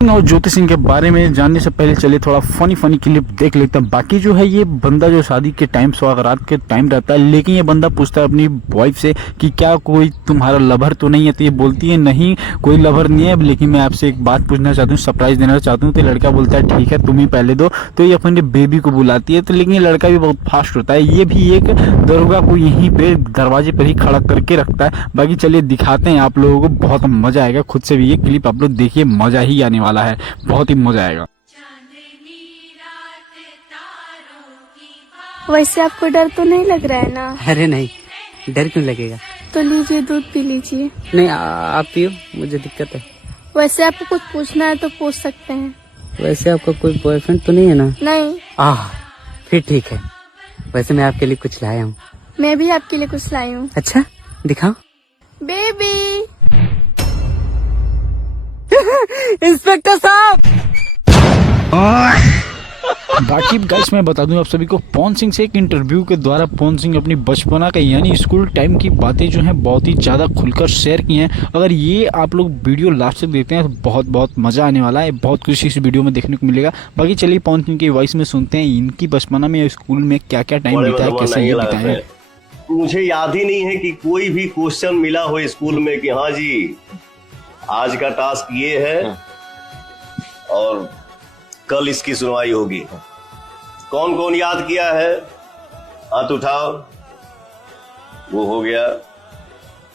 और ज्योति सिंह के बारे में जानने से पहले चलिए थोड़ा फनी क्लिप देख लेते हैं। बाकी जो है ये बंदा जो शादी के टाइम सुहागरात के टाइम रहता है, लेकिन ये बंदा पूछता है अपनी वाइफ से कि क्या कोई तुम्हारा लवर तो नहीं है। तो ये बोलती है नहीं कोई लवर नहीं है, लेकिन मैं आपसे एक बात पूछना चाहती हूँ, सरप्राइज देना चाहती हूँ। तो लड़का बोलता है ठीक है तुम ही पहले दो। तो ये अपने बेबी को बुलाती है। तो लेकिन ये लड़का भी बहुत फास्ट होता है, ये भी एक दरोगा को यहीं पे दरवाजे पर ही खड़ा करके रखता है। बाकी चलिए दिखाते हैं आप लोगों को, बहुत मजा आएगा। खुद से भी ये क्लिप आप लोग देखिए, मजा ही आने वाला है, बहुत ही मजा आएगा। वैसे आपको डर तो नहीं लग रहा है ना? अरे नहीं, डर क्यों लगेगा। तो लीजिए दूध पी लीजिए। नहीं आप पियो, मुझे दिक्कत है। वैसे आपको कुछ पूछना है तो पूछ सकते हैं। वैसे आपका कोई बॉयफ्रेंड तो नहीं है ना? नहीं। फिर ठीक है। वैसे मैं आपके लिए कुछ लाया हूँ। मैं भी आपके लिए कुछ लाई हूँ। अच्छा दिखाओ। बेबी। इंस्पेक्टर साहब। बाकी गाइस मैं बता दूं आप सभी को, पवन सिंह से एक इंटरव्यू के द्वारा पवन सिंह अपनी बचपना का यानी स्कूल टाइम की बातें जो हैं बहुत ही ज़्यादा खुलकर शेयर की हैं। अगर ये आप लोग वीडियो लास्ट तक देखते हैं तो बहुत मज़ा आने वाला है, बहुत कुछ इस वीडियो में देखने को मिलेगा। बाकी चलिए पवन सिंह की वॉइस में सुनते हैं इनकी बचपना में स्कूल में क्या क्या टाइम बीता है, कैसे ये बिताया है। मुझे याद ही नहीं है कि कोई भी क्वेश्चन मिला हो स्कूल में कि हाँ जी आज का टास्क ये है और कल इसकी सुनवाई होगी। कौन कौन याद किया है हाथ उठाओ, वो हो गया।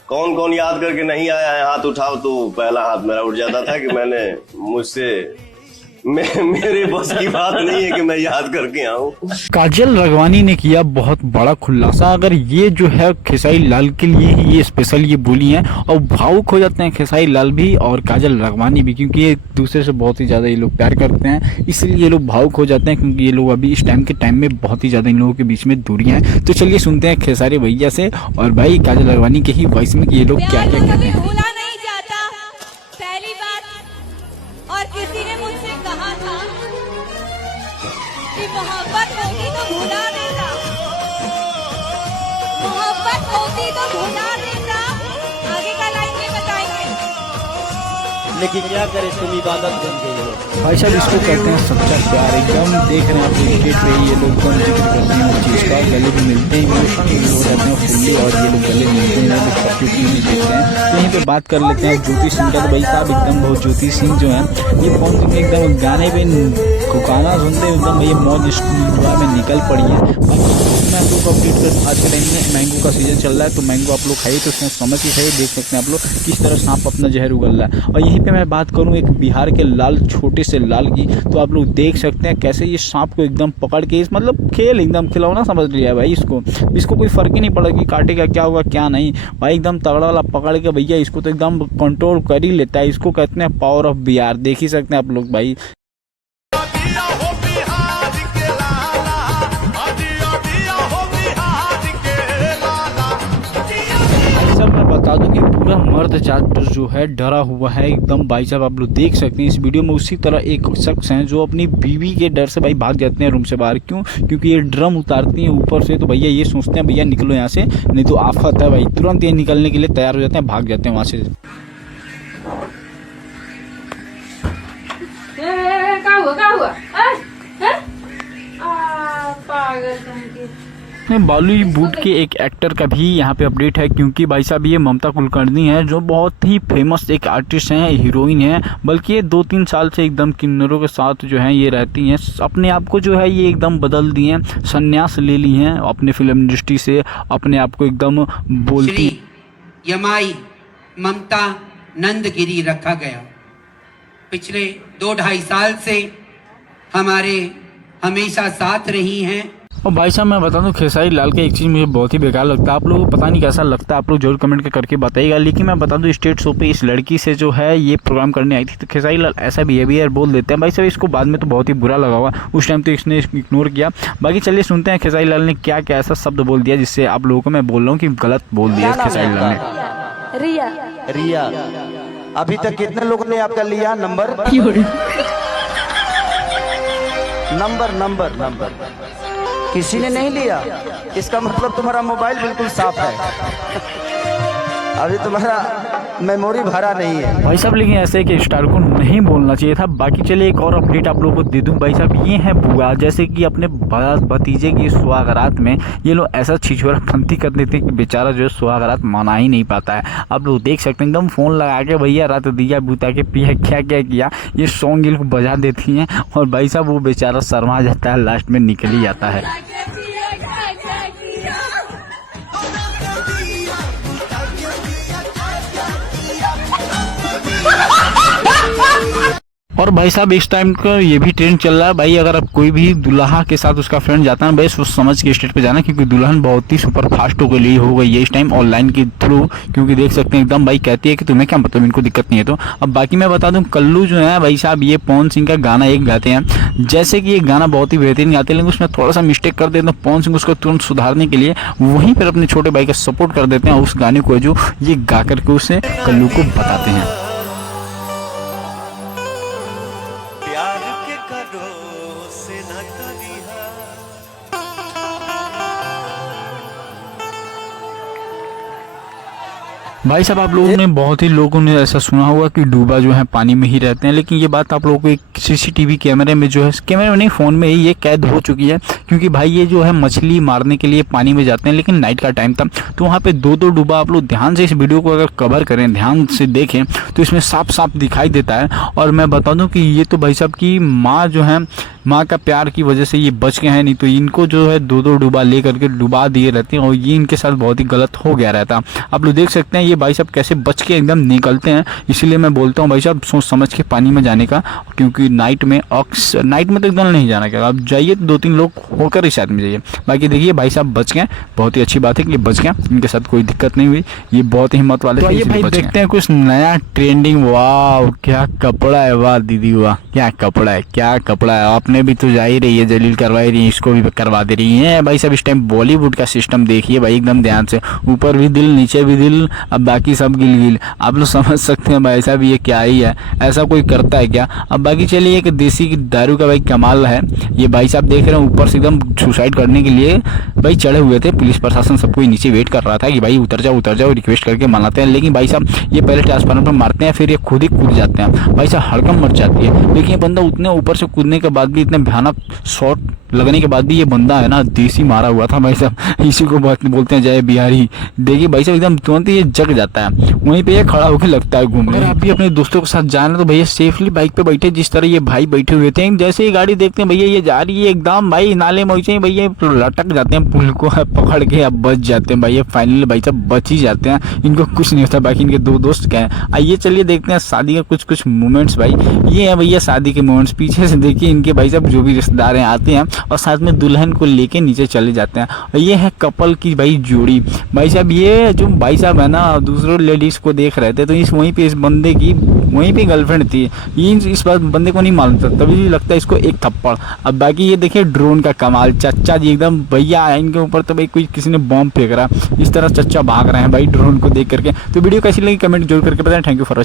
कौन कौन याद करके नहीं आया है हाथ उठाओ। तो पहला हाथ मेरा उठ जाता था कि मेरे बस की बात नहीं है कि मैं याद करके आऊं। काजल राघवानी ने किया बहुत बड़ा खुलासा। अगर ये जो है खेसारी लाल के लिए ही ये स्पेशल ये बोली हैं, और भावुक हो जाते हैं खेसारी लाल भी और काजल राघवानी भी, क्योंकि ये दूसरे से बहुत ही ज़्यादा ये लोग प्यार करते हैं, इसलिए ये लोग भावुक हो जाते हैं, क्योंकि ये लोग अभी इस टाइम में बहुत ही ज़्यादा इन लोगों के बीच में दूरियां हैं। तो चलिए सुनते हैं खेसारी भैया से और भाई काजल राघवानी के ही वॉइस में कि ये लोग क्या क्या कहते हैं। और किसी ने मुझसे कहा था कि मोहब्बत होती तो भुला देता, मोहब्बत होती तो भुला देता। आगे का लाइन में बताएंगे, लेकिन क्या करे तुम इबादत बन गई हो। भाई साहब इसको कहते हैं सच्चा प्यार। एकदम देख रहे हैं आप स्टेट पे ये लोग कौन जिक्र करते हैं उस चीज़ का, गले भी मिलते हैं, इमोशनल हो जाते हैं फुल्ली, और ये लोग गले मिलते हैं क्योंकि नहीं देखते हैं। तो यहीं पे बात कर लेते हैं ज्योति सिंह का। तो भाई साहब एकदम बहुत ज्योति सिंह जो है ये पवन सिंह एकदम गाने पे गाना सुनते एकदम ये मौज जो है में निकल पड़ी है। मैं आप लोग को अपडेट कर, आज के टाइम में मैंगो का सीजन चल रहा है, तो मैंगो आप लोग खाइए तो समझ ही खाइए, देख सकते हैं आप लोग किस तरह सांप अपना जहर उगल रहा है। और यहीं पे मैं बात करूं एक बिहार के लाल, छोटे से लाल की, तो आप लोग देख सकते हैं कैसे ये सांप को एकदम पकड़ के मतलब खेल एकदम खिलौना समझ लिया है भाई इसको कोई फर्क ही नहीं पड़ा कि काटेगा क्या होगा क्या नहीं। भाई एकदम तगड़ा वाला पकड़ के भैया इसको तो एकदम कंट्रोल कर ही लेता है। इसको कहते हैं पावर ऑफ बिहार, देख ही सकते हैं आप लोग भाई। मैं बता दूं कि पूरा मर्द जात जो है डरा हुआ है एकदम। भाई साहब आप लोग देख सकते हैं इस वीडियो में उसी तरह एक शख्स हैं जो अपनी बीवी के डर से भाई भाग जाते हैं रूम से बाहर। क्यों? क्योंकि ये ड्रम उतारती हैं ऊपर से, तो भैया ये सोचते हैं भैया निकलो यहाँ से, नहीं तो आफत है भाई। तुरंत ये निकलने के लिए तैयार हो जाते हैं, भाग जाते हैं वहाँ से। बॉलीवुड के एक एक्टर का भी यहाँ पे अपडेट है, क्योंकि भाई साहब ये ममता कुलकर्णी है जो बहुत ही फेमस एक आर्टिस्ट हैं, हीरोइन है, बल्कि ये 2-3 साल से एकदम किन्नरों के साथ जो है ये रहती हैं। अपने आप को जो है ये एकदम बदल दी हैं, संन्यास ले ली हैं अपने फिल्म इंडस्ट्री से, अपने आप को एकदम बोलती यमाई ममता नंदगिरी रखा गया। पिछले 2-2.5 साल से हमारे हमेशा साथ रही हैं। और भाई साहब मैं बता दूं खेसारी लाल का एक चीज़ मुझे बहुत ही बेकार लगता है, आप लोगों को पता नहीं कैसा लगता है, आप लोग जरूर कमेंट करके बताइएगा। लेकिन मैं बता दूं स्टेट शो पे इस लड़की से जो है ये प्रोग्राम करने आई थी, तो खेसारी लाल ऐसा बिहेवियर बोल देते हैं भाई साहब। इसको बाद में तो बहुत ही बुरा लगा हुआ, उस टाइम तो इसने इग्नोर किया। बाकी चलिए सुनते हैं खेसारी लाल ने क्या क्या ऐसा शब्द बोल दिया जिससे आप लोगों को मैं बोल रहा हूँ कि गलत बोल दिया खेसारी लाल ने। रिया, अभी तक कितने लोगों ने आपका लिया नंबर? नंबर किसी ने नहीं लिया। इसका मतलब तुम्हारा मोबाइल बिल्कुल साफ है। अभी तुम्हारा मेमोरी भरा नहीं है। भाई साहब लेकिन ऐसे कि स्टार को नहीं बोलना चाहिए था। बाकी चलिए एक और अपडेट आप लोगों को दे दूं भाई साहब, ये है बुआ, जैसे कि अपने भतीजे की सुहागरात में ये लोग ऐसा छिछोरा फंती कर देते हैं कि बेचारा जो है सुहागरात मना ही नहीं पाता है। आप लोग देख सकते हैं एकदम फ़ोन लगा के भैया रात दिया बुता के पिया क्या क्या किया, ये सॉन्ग इनको बजा देती हैं और भाई साहब वो बेचारा शर्मा जाता है, लास्ट में निकल ही जाता है। और भाई साहब इस टाइम का ये भी ट्रेंड चल रहा है भाई, अगर आप कोई भी दुल्हा के साथ उसका फ्रेंड जाता है भाई सोच समझ के स्टेट पे जाना, क्योंकि दुल्हन बहुत ही सुपर फास्ट हो गई है इस टाइम ऑनलाइन के थ्रू, क्योंकि देख सकते हैं एकदम भाई कहती है कि तुम्हें क्या मतलब, इनको दिक्कत नहीं है। तो अब बाकी मैं बता दूं कल्लू जो है भाई साहब ये पवन सिंह का गाना एक गाते हैं, जैसे कि ये गाना बहुत ही बेहतरीन गाते हैं, लेकिन उसमें थोड़ा सा मिस्टेक कर देते हैं पवन सिंह उसको तुरंत सुधारने के लिए वहीं पर अपने छोटे भाई का सपोर्ट कर देते हैं उस गाने को जो ये गा करके उसे कल्लू को बताते हैं। भाई साहब आप लोगों ने बहुत ही लोगों ने ऐसा सुना होगा कि डूबा जो है पानी में ही रहते हैं, लेकिन ये बात आप लोगों को एक सीसीटीवी कैमरे में जो है, कैमरे में नहीं फ़ोन में ही ये कैद हो चुकी है, क्योंकि भाई ये जो है मछली मारने के लिए पानी में जाते हैं, लेकिन नाइट का टाइम था तो वहाँ पे दो डूबा। आप लोग ध्यान से इस वीडियो को अगर कवर करें, ध्यान से देखें तो इसमें साफ साफ दिखाई देता है। और मैं बता दूँ कि ये तो भाई साहब की माँ जो है, माँ का प्यार की वजह से ये बच गए हैं, नहीं तो इनको जो है दो डूबा ले करके डुबा दिए रहते हैं और ये इनके साथ बहुत ही गलत हो गया रहता। आप लोग देख सकते हैं ये भाई साहब कैसे बच के एकदम निकलते हैं। इसीलिए मैं बोलता हूँ भाई साहब सोच समझ के पानी में जाने का, क्योंकि नाइट में तो एकदम नहीं जाना क्या, आप जाइए तो 2-3 लोग होकर ही साथ में जाइए। बाकी देखिए भाई साहब बच गए, बहुत ही अच्छी बात है कि ये बच गए, इनके साथ कोई दिक्कत नहीं हुई, ये बहुत ही हिम्मत वाले थे। भाई देखते हैं कुछ नया ट्रेंडिंग। वाह क्या कपड़ा है, वाह दीदी वाह क्या कपड़ा है, क्या कपड़ा है। आपने भी तो जा ही रही है, जलील करवा ही रही है, इसको भी करवा दे रही है भाई साहब। इस टाइम बॉलीवुड का सिस्टम देखिए भाई एकदम ध्यान से, ऊपर भी दिल नीचे भी दिल, अब बाकी सब गिल। आप लोग समझ सकते हैं भाई साहब ये क्या ही है, ऐसा कोई करता है क्या। अब बाकी चलिए एक देसी की दारू का भाई कमाल है, ये भाई साहब देख रहे हैं ऊपर से एकदम सुसाइड करने के लिए भाई चढ़े हुए थे, पुलिस प्रशासन सबको नीचे वेट कर रहा था कि भाई उतर जाओ रिक्वेस्ट करके मनाते हैं, लेकिन भाई साहब ये पहले ट्रांसफार्मर पर मारते हैं, फिर ये खुद ही कूद जाते हैं। भाई साहब हड़कम मच जाती है, लेकिन ये बंदा उतने ऊपर से कूदने के बाद भी, इतने भयानक शॉट लगने के बाद भी ये बंदा है ना देसी मारा हुआ था भाई साहब। इसी को बोलते हैं जय बिहारी। देखिए भाई साहब एकदम तुरंत ये जग जाता है, वहीं पे ये खड़ा होकर लगता है घूमने। अगर आप भी अपने दोस्तों के साथ जाना तो भैया सेफली बाइक पे बैठे, जिस तरह ये भाई बैठे हुए थे। जैसे ही गाड़ी देखते हैं भैया ये जा रही है एकदम भाई नाले में, वैसे ही भैया लटक जाते हैं पुल को पकड़ के, अब बच जाते हैं भैया फाइनली भाई साहब बच ही जाते हैं, इनको कुछ नहीं होता। बाकी इनके 2 दोस्त क्या है। आइए चलिए देखते हैं शादी का कुछ मोमेंट्स। भाई ये है भैया शादी के मोमेंट्स, पीछे से देखिए इनके भाई साहब जो भी रिश्तेदार हैं आते हैं और साथ में दुल्हन को लेके नीचे चले जाते हैं। और ये है कपल की भाई जोड़ी। भाई साहब ये जो भाई साहब है ना दूसरों लेडीज को देख रहे थे, तो वहीं पे इस बंदे की वहीं पे गर्लफ्रेंड थी, इस बात बंदे को नहीं मालूम था, तभी लगता है इसको एक थप्पड़। अब बाकी ये देखिए ड्रोन का कमाल, चच्चा जी एकदम भैया इनके ऊपर तो भाई कोई किसी ने बॉम्ब फेंक रहा, इस तरह चच्चा भाग रहे हैं भाई ड्रोन को देख करके। तो वीडियो कैसी लगी कमेंट जरूर करके बताएं। Thank you for